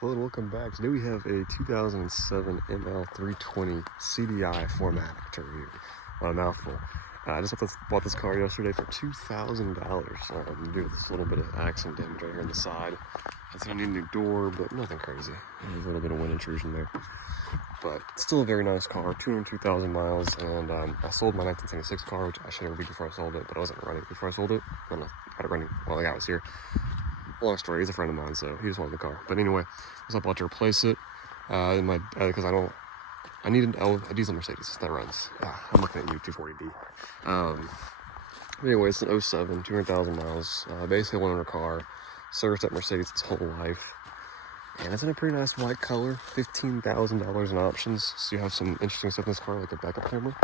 Hello and welcome back. Today we have a 2007 ML320 CDI 4MATIC to review. What a mouthful. I just bought this car yesterday for $2,000 due to this little bit of accident damage right here on the side. It's gonna need a new door, but nothing crazy. A little bit of wind intrusion there. But still a very nice car, 202,000 miles, and I sold my 1976 car, which I should have reviewed before I sold it, but I wasn't running before I sold it. I had it running while the guy was here. Long story, he's a friend of mine, so he just wanted the car. But anyway, I was about to replace it because I need a diesel Mercedes that runs. I'm looking at you, 240D. Anyway, it's an 07, 200,000 miles, basically a one-owner car, serviced at Mercedes its whole life. And it's in a pretty nice white color, $15,000 in options, so you have some interesting stuff in this car, like a backup camera.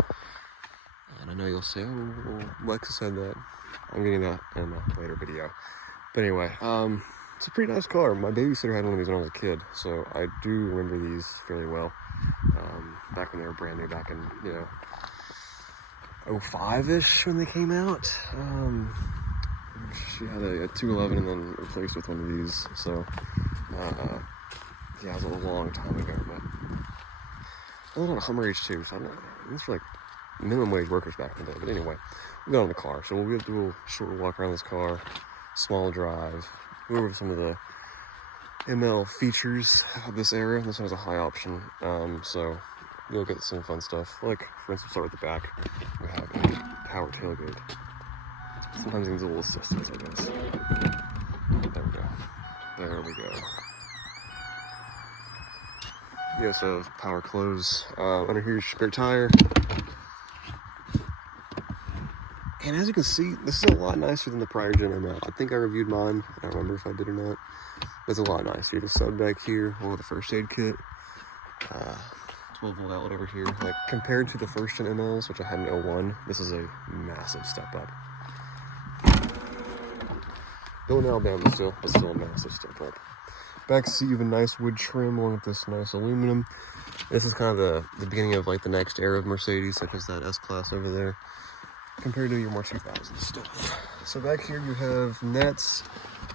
And I know you'll say, oh, Lexa said that. I'm getting that in a later video. But anyway, it's a pretty nice car. My babysitter had one of these when I was a kid, so I do remember these fairly well. Back when they were brand new, back in, 05-ish when they came out. She had a 211 and then replaced with one of these, so, yeah, it was a long time ago, but I was on a Hummer H2, so I don't know, these were like minimum wage workers back in the day, but anyway, we got on the car, so we'll do a little short walk around this car. Small drive, go over some of the ML features of this era. This one has a high option, so you'll get some fun stuff. Like, for instance, start with the back. We have a power tailgate. Sometimes it needs a little assistance, I guess. There we go. There we go. You also have power close. Under here, your spare tire. And as you can see, this is a lot nicer than the prior gen ML. I think I reviewed mine. I don't remember if I did or not. But it's a lot nicer. You have a sub back here, one with a first aid kit. 12-volt outlet over here. Like, compared to the first gen MLs, which I had in 01, this is a massive step up. Built in Alabama still, but still a massive step up. Back seat, you have a nice wood trim along with this nice aluminum. This is kind of the beginning of like the next era of Mercedes, such as that S-Class over there, compared to your more 2000s stuff. So back here you have nets,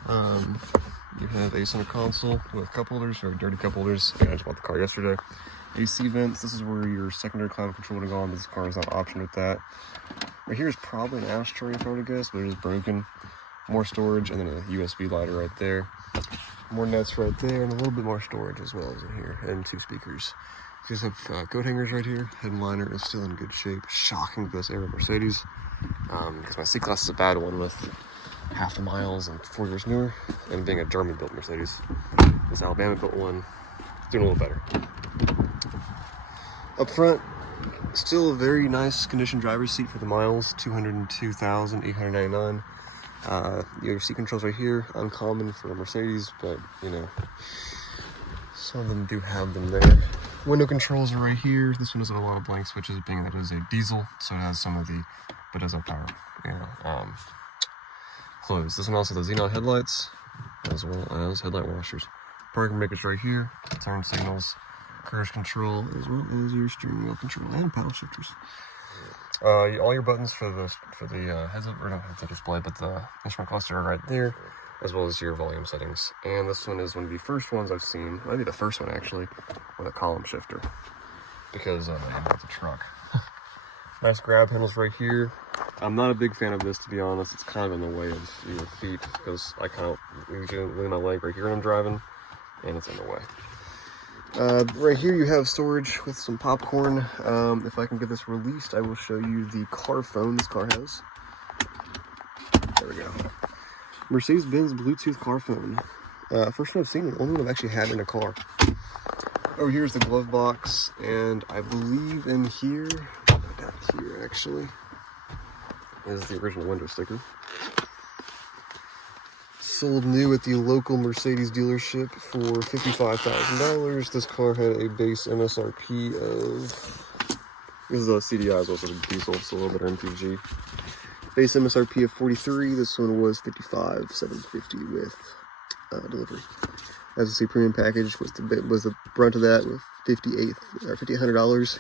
you have a center console with cup holders, or dirty cup holders. I just bought the car yesterday. AC vents, this is where your secondary climate control would have gone, but this car is not option with that. Right here is probably an ashtray if I were to guess, but it is broken. More storage, and then a USB lighter right there. More nets right there, and a little bit more storage as well as in here, and 2 speakers. You just have coat hangers right here. Headliner is still in good shape. Shocking for this era Mercedes. Because my C-Class is a bad one with half the miles and 4 years newer. And being a German-built Mercedes, this Alabama-built one is doing a little better. Up front, still a very nice condition driver's seat for the miles. 202,899. Your seat controls right here. Uncommon for a Mercedes, but, some of them do have them there. Window controls are right here. This one doesn't have a lot of blank switches, being that it is a diesel, so it has some of the, but does have power, closed. This one also has xenon headlights, as well as headlight washers. Parking brake is right here. Turn signals, cruise control, as well as your steering wheel control and paddle shifters. All your buttons for the heads-up, or not heads-up display, but the instrument cluster are right there, as well as your volume settings. And this one is one of the first ones I've seen, maybe the first one actually, with a column shifter, because it's a truck. Nice grab handles right here. I'm not a big fan of this, to be honest. It's kind of in the way of your feet, because I kind of usually lean my leg right here when I'm driving, and it's in the way. Right here you have storage with some popcorn. If I can get this released, I will show you the car phone this car has. There we go. Mercedes-Benz Bluetooth car phone. First one I've seen, the only one I've actually had in a car. Over here is the glove box, and I believe in here, down here actually, is the original window sticker. Sold new at the local Mercedes dealership for $55,000. This car had a base MSRP of, this is a CDI as well as a diesel, so a little bit of MPG. Base MSRP of $43,000. This one was $55,750 with delivery. As you see, premium package was the brunt of that with $5,800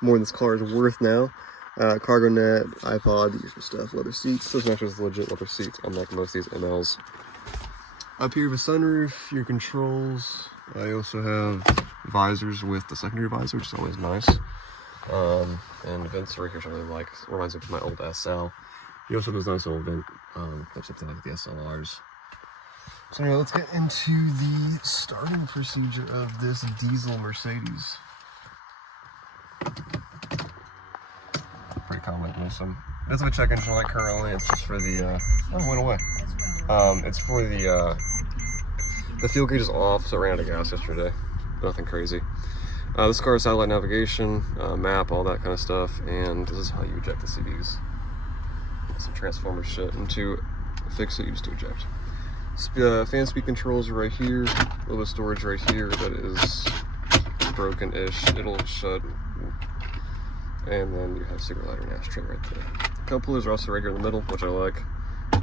more than this car is worth now. Cargo net, iPod, the usual stuff, leather seats. Those matches legit leather seats, unlike most of these MLs. Up here, the sunroof, your controls. I also have visors with the secondary visor, which is always nice. And vents right here, which I really like. Reminds me of my old SL. You also have those nice little vent clips up there like the SLRs. So anyway, let's get into the starting procedure of this diesel Mercedes. Pretty common, awesome. It doesn't have a check engine light currently. It's just for the oh, it went away. It's for the fuel gauge is off, so I ran out of gas yesterday. Nothing crazy. This car has satellite navigation, map, all that kind of stuff, and this is how you eject the CDs. Some transformer shit, and to fix it, you just do eject. Fan speed controls are right here. A little bit of storage right here that is broken-ish. It'll shut. And then you have cigarette lighter and ashtray right there. Cup holders are also right here in the middle, which I like.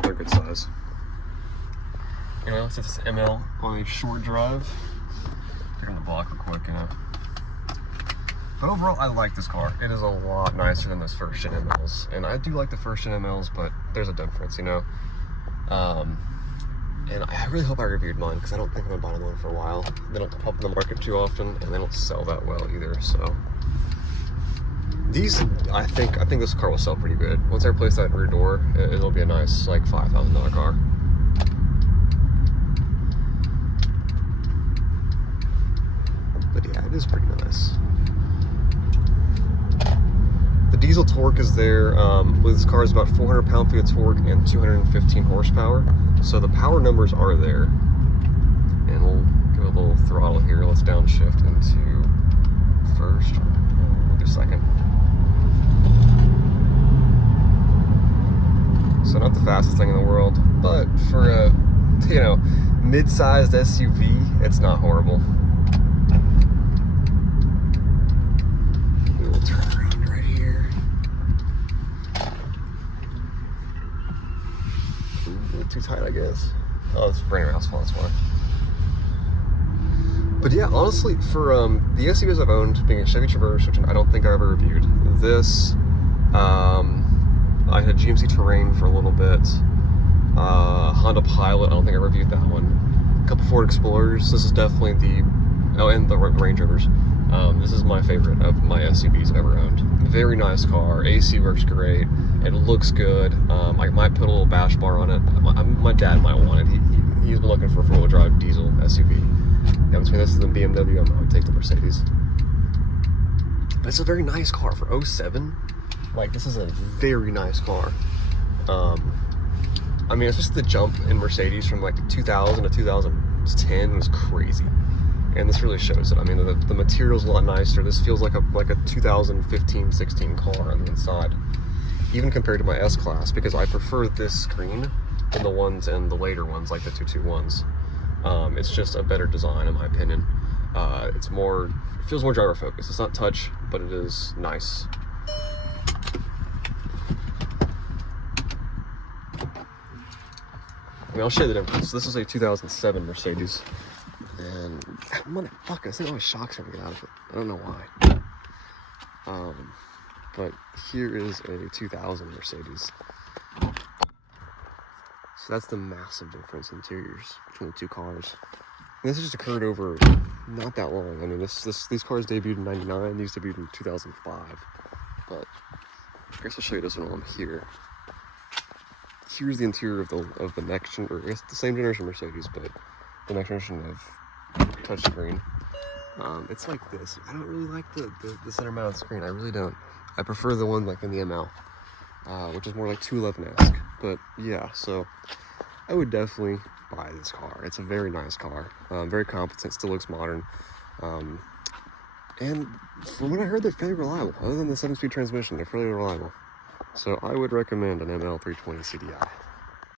They're good size. Anyway, let's hit this ML on a short drive. Take on the block real quick, you know. But overall, I like this car. It is a lot nicer than those first gen MLs. And I do like the first gen MLs, but there's a difference, you know. And I really hope I reviewed mine, because I don't think I'm gonna buy another one for a while. They don't pop in the market too often, and they don't sell that well either, so. These, I think this car will sell pretty good. Once I replace that rear door, it'll be a nice, like, $5,000 car. But yeah, it is pretty nice. The diesel torque is there. With this car is about 400 pound-feet of torque and 215 horsepower. So the power numbers are there. And we'll give it a little throttle here. Let's downshift into first. We'll do second. So not the fastest thing in the world, but for a, you know, mid-sized SUV, it's not horrible. We'll turn around right here. Ooh, a little too tight, I guess. Oh, it's brand new asphalt, that's why. But yeah, honestly, for the SUVs I've owned, being a Chevy Traverse, which I don't think I ever reviewed, this, I had a GMC Terrain for a little bit, Honda Pilot, I don't think I reviewed that one, a couple Ford Explorers. This is definitely the, oh, and the Range Rovers. This is my favorite of my SUVs I've ever owned. Very nice car, AC works great, it looks good. I might put a little bash bar on it. My dad might want it. He's been looking for a four-wheel drive diesel SUV. Yeah, between this and the BMW, I would take the Mercedes. But it's a very nice car for 07. Like, this is a very nice car. I mean, it's just the jump in Mercedes from like 2000 to 2010 was crazy. And this really shows it. I mean, the material's a lot nicer. This feels like a 2015-16 car on the inside. Even compared to my S-Class, because I prefer this screen than the ones and the later ones, like the 221s. It's just a better design in my opinion. It feels more driver focused. It's not touch, but it is nice. I mean, I'll show you the difference. This is a 2007 Mercedes. And, motherfucker, this thing always shocks me when I get out of it. I don't know why. But here is a 2000 Mercedes. So that's the massive difference in interiors between the two cars. And this has just occurred over not that long. I mean, these cars debuted in '99. These debuted in 2005. But I guess I'll show you this one while I'm here. Here's the interior of the next gen, or I guess the same generation Mercedes, but the next generation of touchscreen. It's like this. I don't really like the center mounted screen. I really don't. I prefer the one like in the ML, which is more like 211-esque. But yeah, so I would definitely buy this car. It's a very nice car, very competent, still looks modern, and from what I heard, they're fairly reliable. Other than the 7-speed transmission, they're fairly reliable. So I would recommend an ML320 CDI.